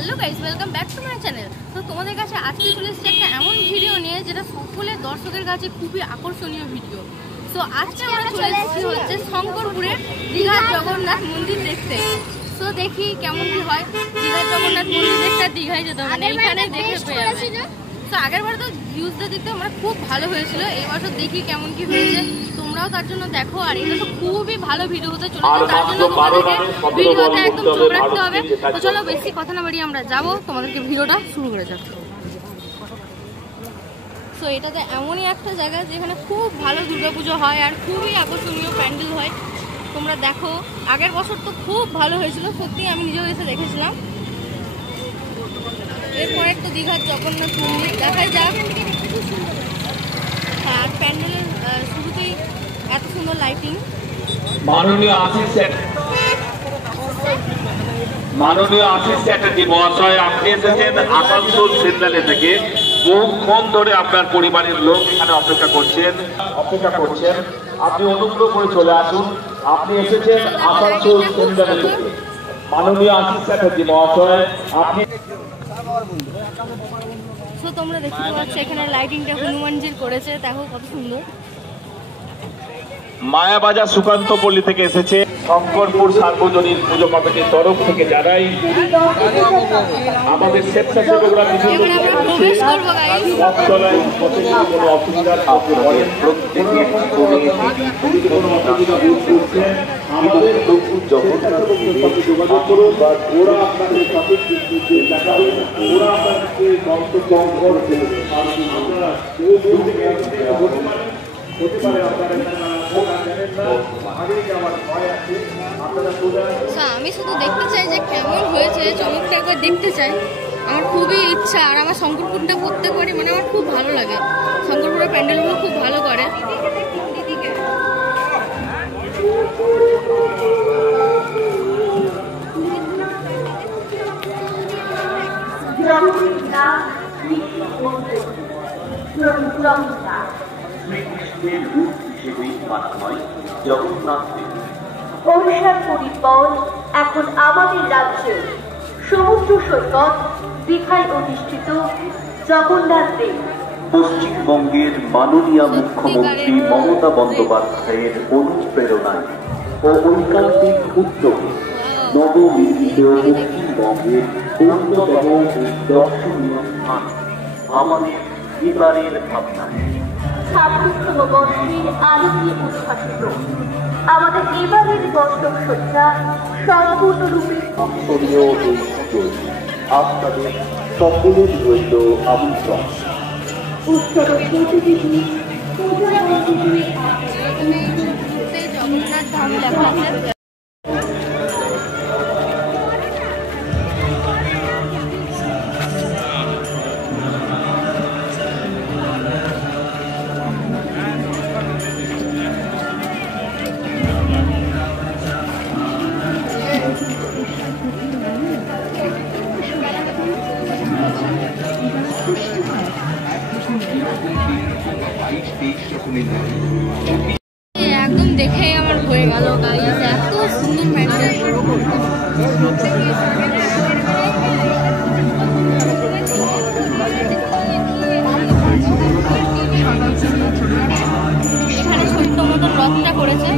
Hello guys, welcome back to my channel. তো তোমাদের কাছে আজকে চলে এসেছে একটা এমন ভিডিও নিয়ে যেটা সকলের দর্শকের কাছে খুবই আকর্ষণীয় ভিডিও। তো আজকে আমরা চলে এসেছি হচ্ছে শঙ্করপুরের দীঘার জগন্নাথ মন্দির দেখতে। তো দেখি কেমন কি হয়। দীঘার জগন্নাথ মন্দির দেখতে দীঘায় যেতে হবে, এইখানে দেখে পেয়ে যাবে। তো আগের বার তো ভিউজটা দেখতে আমরা খুব ভালো হয়েছিল, এই বছর দেখি কেমন কি হয়েছে। তোমরাও তার জন্য দেখো, আর এটা তো খুবই ভালো ভিডিও হতে চলেছে, তার জন্য তোমাদেরকে ভিডিওটা একদম চোখ রাখতে হবে। তো চলো বেশি কথা না বাড়িয়ে আমরা যাবো, তোমাদেরকে ভিডিওটা শুরু করে যাবো। তো এটাতে এমনই একটা জায়গা যেখানে খুব ভালো দুর্গাপুজো হয় আর খুবই আকর্ষণীয় প্যান্ডেল হয়। তোমরা দেখো, আগের বছর তো খুব ভালো হয়েছিল, সত্যি আমি নিজেও এসে দেখেছিলাম। এরপরে তো দীঘার জগন্নাথ মন্দির দেখাই যাক। হ্যাঁ, আর প্যান্ডেলের শুরুতেই এত সুন্দর লাইটিং। মাননীয় আশিস চ্যাটার্জি মহাশয়, আপনি এসেছেন আসানসোল সেন্ট্রালে থেকে। বহুক্ষণ ধরে আপনার পরিবারের লোক এখানে অপেক্ষা করছেন। আপনি অনুগ্রহ করে চলে আসুন। আপনি এসেছেন আসানসোল সেন্ট্রালে থেকে। মাননীয় আশিস চ্যাটার্জি মহাশয়, আপনি তোমরা দেখতে পাচ্ছ এখানে লাইটিংটা হনুমানজির করেছে, দেখো কত সুন্দর। মায়াবাজার সুকান্ত পল্লী থেকে এসেছে শঙ্করপুর সার্বজনীন পুজো কমিটির তরফ থেকে যারাই আমাদের স্বেচ্ছাসেবকরা কোনো অসুবিধা আমাদের যোগাযোগ করুন, বা ওরা আপনাদের সাথে দেখাবেন, ওরা আপনাদেরকে মন্তব্য করবে। আমি শুধু দেখতে চাই যে কেমন হয়েছে, চমকটা একবার দেখতে চাই। আমার খুবই ইচ্ছা, আর আমার শঙ্করপুরটা করতে পারি, মানে আমার খুব ভালো লাগে। শঙ্করপুরের প্যান্ডেলগুলো খুব ভালো করে। অভিশাপপুরীর পর এখন আমাদের রাজ্যে সমুদ্র সৈকত দীঘায় অধিষ্ঠিত জগন্নাথ দেব। পশ্চিমবঙ্গের মাননীয় মুখ্যমন্ত্রী মমতা বন্দ্যোপাধ্যায়ের অনুপ্রেরণায় ও ঐকান্তিক উদ্যোগে নবনির্মিত পশ্চিমবঙ্গের অন্যতম দর্শনীয় স্থান আমাদের এবারের ভাবনা। ২৬তম বর্ষের আলোকে উদ্ভাসিত আমাদের এবারের দর্শক সজ্জা সম্পূর্ণরূপে অন্তরীয় এই সুযোগ আপনাদের সকলের রইল আমন্ত্রণ। উৎসবের প্রতিদিন জগন্নাথ ধাম লেখা আছে। একদম দেখেই আমার হয়ে গেল গাইস, এত সুন্দর প্যান্ডেল। এখানে ছোট্ট মতন রথটা করেছে।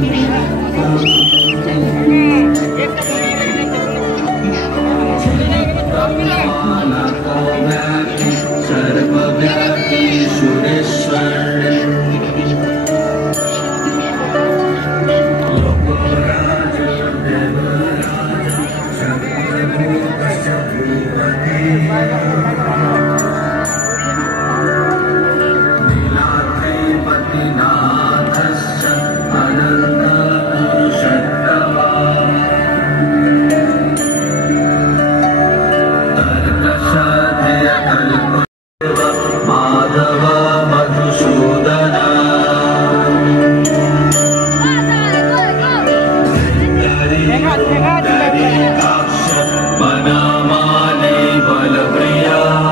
Bana male bal priya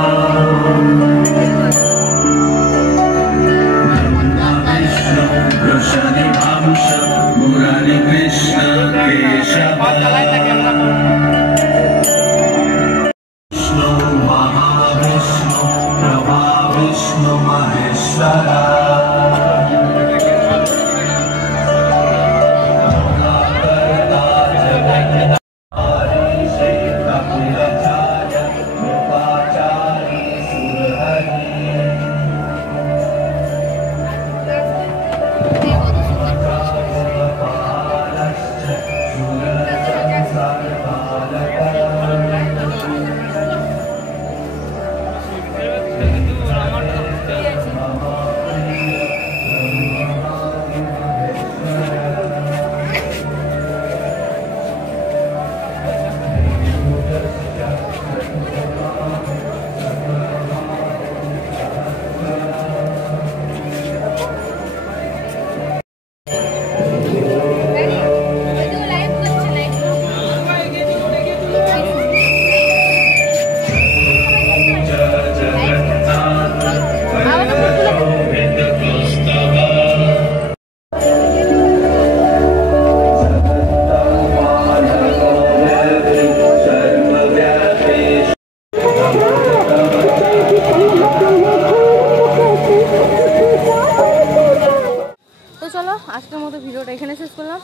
আজকের মতো ভিডিওটা এখানে শেষ করলাম।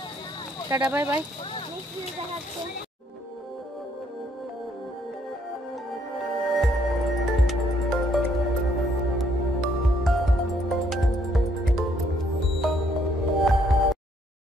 Tata, bye bye. Next video দেখাচ্ছে।